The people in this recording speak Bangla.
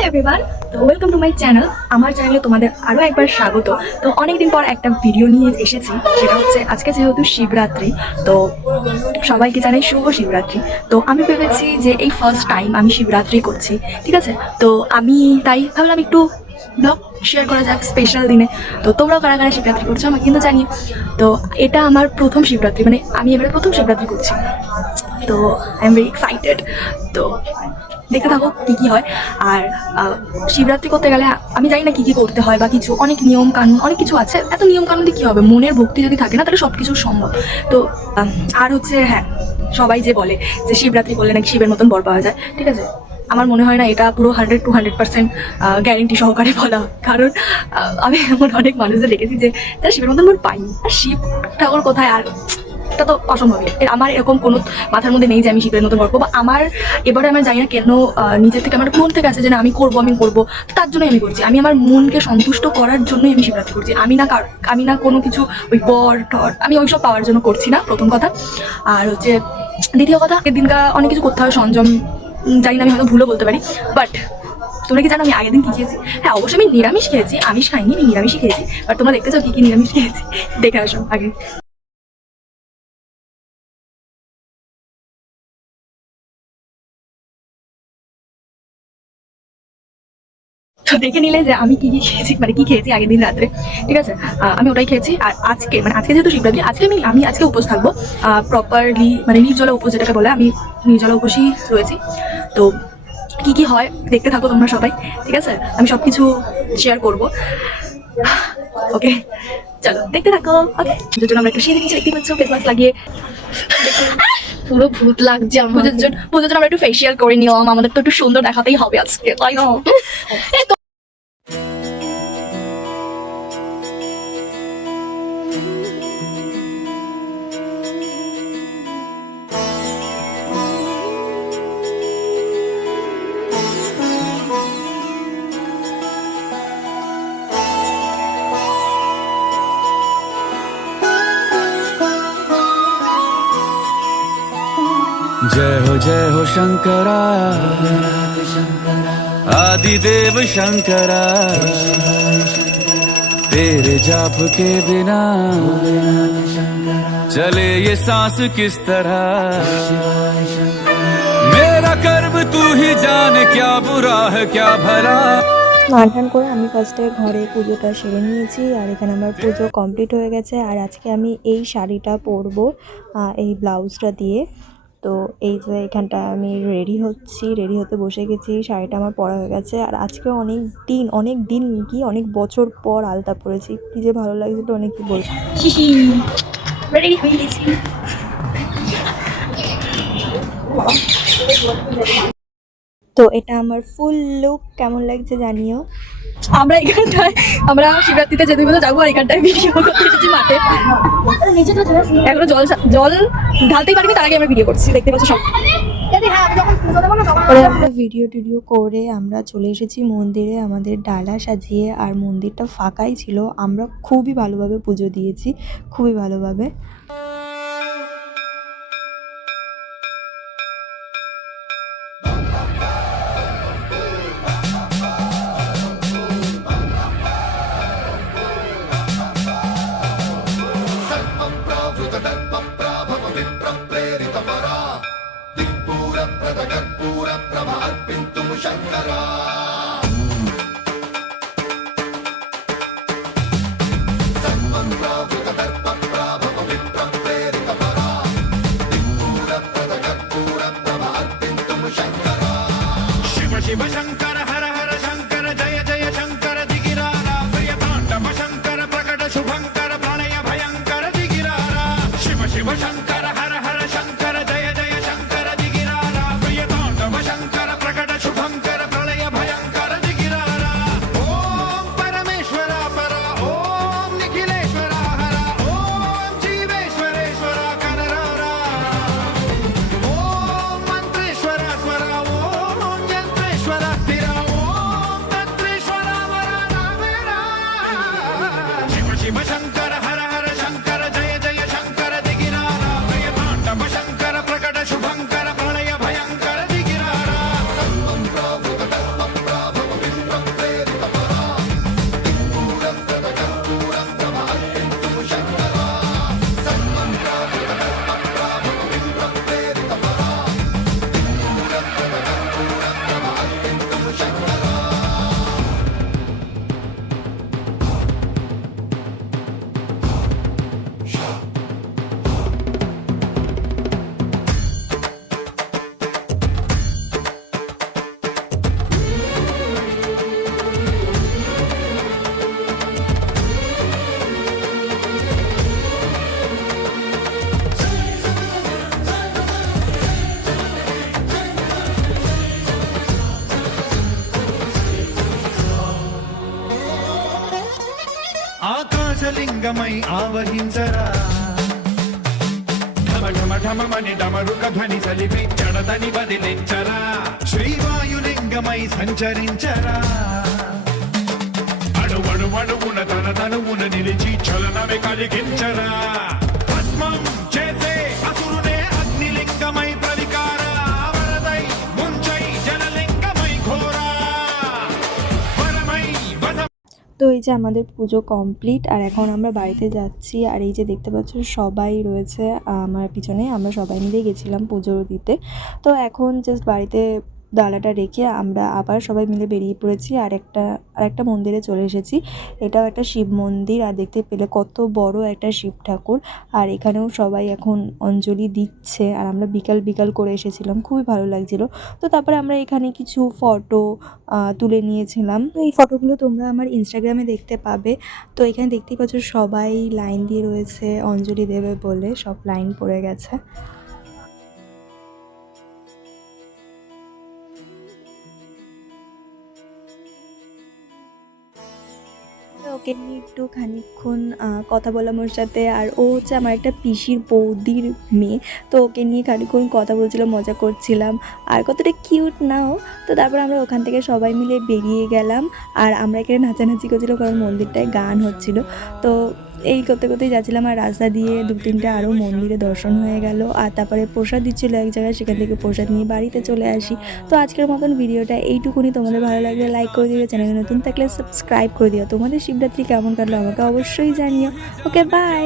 হ্যালো এভরিওয়ান, তো ওয়েলকাম টু মাই চ্যানেল। আমার চ্যানেলে তোমাদের আরও একবার স্বাগত। তো অনেকদিন পর একটা ভিডিও নিয়ে এসেছি, সেটা হচ্ছে আজকে যেহেতু শিবরাত্রি, তো সবাইকে জানাই শুভ শিবরাত্রি। তো আমি ভেবেছি যে এই ফার্স্ট টাইম আমি শিবরাত্রি করছি, ঠিক আছে? তো আমি তাই ভাবলাম একটু ব্লগ শেয়ার করা যাক স্পেশাল দিনে। তো তোমরাও কারা কারা শিবরাত্রি করছো আমাকে কিন্তু জানিয়ে। তো এটা আমার প্রথম শিবরাত্রি, মানে আমি এবারে প্রথম শিবরাত্রি করছি। তো আই এম ভেরি এক্সাইটেড। তো দেখতে থাকো কী কী হয়। আর শিবরাত্রি করতে গেলে আমি জানি না কী কী করতে হয় বা কিছু, অনেক নিয়ম কানুন অনেক কিছু আছে। এত নিয়ম কানুন দিয়ে কী হবে, মনের ভক্তি যদি থাকে না তাহলে সব কিছু সম্ভব। তো আর হচ্ছে হ্যাঁ, সবাই যে বলে যে শিবরাত্রি করলে নাকি শিবের মতন বর পাওয়া যায়, ঠিক আছে? আমার মনে হয় না এটা পুরো 100% গ্যারেন্টি সহকারে বলা, কারণ আমি এমন অনেক মানুষদের দেখেছি যে তারা শিবের মতন বর পায়নি। আর শিব ঠাকুর কোথায়, আর এটা তো অসম্ভবই। আমার এরকম কোনো মাথার মধ্যে নেই যে আমি শিবের মতো করবো, বা আমার এবারে আমার জানি না কেন নিজের থেকে আমার মন থেকে আছে যে না আমি করবো, তার জন্যই আমি করছি। আমি আমার মনকে সন্তুষ্ট করার জন্যই আমি শিবরাত্রি করছি। আমি না কোনো কিছু ওই বর টর আমি ওইসব পাওয়ার জন্য করছি না, প্রথম কথা। আর হচ্ছে দ্বিতীয় কথা, আগের দিনকার অনেক কিছু করতে হয়, সংযম। জানি না, আমি হয়তো ভুলও বলতে পারি, বাট তোমরা কি জানো আমি আগের দিন কী খেয়েছি? হ্যাঁ, অবশ্যই আমি নিরামিষ খেয়েছি, আমিষ খাইনি, আমি নিরামিষই খেয়েছি। বাট তোমরা দেখতে চাও কী কী নিরামিষ খেয়েছি? দেখে আসো আগে। তো দেখে নিলে যে আমি কি কি খেয়েছি, মানে কি খেয়েছি আগের দিন রাত্রে, ঠিক আছে? আমি ওটাই খেয়েছি। আর আজকে যেহেতু শিবরাত্রি, আমি আজকে উপোস থাকবো প্রপারলি, মানে নির্জলা উপোস যেটাকে বলে, আমি নির্জলা উপোসই রয়েছি। তো কি কি হয় দেখতে থাকো তোমরা সবাই, ঠিক আছে? আমি সব কিছু শেয়ার করবো। ওকে, চলো দেখতে থাকো। ওকে, পুজোর জন্য আমরা একটু সেরে নিচে দেখতে পাচ্ছ, ফেস মাস্ক লাগিয়ে পুরো ভূত লাগছে আমার। পুজোর জন্য আমরা একটু ফেসিয়াল করে নিলাম, আমাদের তো একটু সুন্দর দেখাতেই হবে আজকে, তাই না? जय हो शंकरा आदिदेव शंकरा, तेरे जाप के बिना चले ये सांस किस तरह। मेरा कर्म तू ही जाने, क्या बुरा है क्या भला। স্নান করে আমি ফার্স্টে ঘরে পুজোটা সেরে নিয়েছি, আর এখানে আমার পুজো কমপ্লিট হয়ে গেছে। আর আজকে আমি এই শাড়িটা পরবো, এই ব্লাউজটা দিয়ে। তো এই যে এখানটা আমি রেডি হতে বসে গেছি, শাড়িটা আমার পরা হয়ে গেছে। আর আজকে অনেক বছর পর আলতা পরেছি, কী যে ভালো লাগছে, তো অনেক কি বলছি। রেডি হয়ে গেছি। তো এটা আমার ফুল লুক, কেমন লাগছে জানিও। আমরা শিবরাত্রিতে যেদিন যাবো এখানটায় ভিডিও করতে এসেছি মাঠে। এখনো জল ঢালতেই পারিনি, তার আগে আমরা ভিডিও করছি, দেখতে পাচ্ছি সব। পরে আমরা ভিডিও করে আমরা চলে এসেছি মন্দিরে, আমাদের ডালা সাজিয়ে। আর মন্দিরটা ফাঁকাই ছিল, আমরা খুবই ভালোভাবে পুজো দিয়েছি, খুবই ভালোভাবে। లింగమై ఆవహించరా ఢమ ఢమ ఢమ మని డమరుక ధ్వని సలిపి జడదని వదిలించరా శ్రీవాయులింగమై సంచరించరా అణువణువున తన తనువున నిలిచి చలనమే కలిగించరా భస్మం చేసే అసురునే అగ్నిలింగమై ప్రవికార వరదై ముంచై జలలింగమై ఘోరా వరమై వద তো এই যে আমাদের পুজো কমপ্লিট আর এখন আমরা বাড়িতে যাচ্ছি। আর এই যে দেখতে পাচ্ছ সবাই রয়েছে আমার পিছনে, আমরা সবাই মিলে গেছিলাম পুজো দিতে। তো এখন জাস্ট বাড়িতে ডালাটা রেখে আমরা আবার সবাই মিলে বেরিয়ে পড়েছি আর একটা মন্দিরে চলে এসেছি। এটাও একটা শিব মন্দির আর দেখতে পেলে কত বড় একটা শিব ঠাকুর। আর এখানেও সবাই এখন অঞ্জলি দিচ্ছে আর আমরা বিকাল করে এসেছিলাম, খুবই ভালো লাগছিল। তো তারপরে আমরা এখানে কিছু ফটো তুলে নিয়েছিলাম। তো এই ফটোগুলো তোমরা আমার ইনস্টাগ্রামে দেখতে পাবে। তো এখানে দেখতেই পাচ্ছ সবাই লাইন দিয়ে রয়েছে অঞ্জলি দেবে বলে, সব লাইন পড়ে গেছে। তো ওকে নিয়ে একটু খানিকক্ষণ কথা বললাম ওর সাথে। আর ও হচ্ছে আমার একটা পিসির বৌদির মেয়ে, তো ওকে নিয়ে খানিকক্ষণ কথা বলছিলাম, মজা করছিলাম আর কতটা কিউট না ও। তো তারপর আমরা ওখান থেকে সবাই মিলে বেরিয়ে গেলাম আর আমরা এখানে নাচানাচি করছিলাম কারণ মন্দিরটায় গান হচ্ছিল। তো এই করতেই যাচ্ছিলাম আর রাস্তা দিয়ে 2-3টা আরও মন্দিরে দর্শন হয়ে গেল। আর তারপরে প্রসাদ দিচ্ছিলো এক জায়গায়, সেখান থেকে প্রসাদ নিয়ে বাড়িতে চলে আসি। তো আজকের মতন ভিডিওটা এইটুকুনি। তোমাদের ভালো লাগলে লাইক করে দিও, চ্যানেলে নতুন থাকলে সাবস্ক্রাইব করে দিও। তোমাদের শিবরাত্রি কেমন কাটলো আমাকে অবশ্যই জানিও। Okay bye.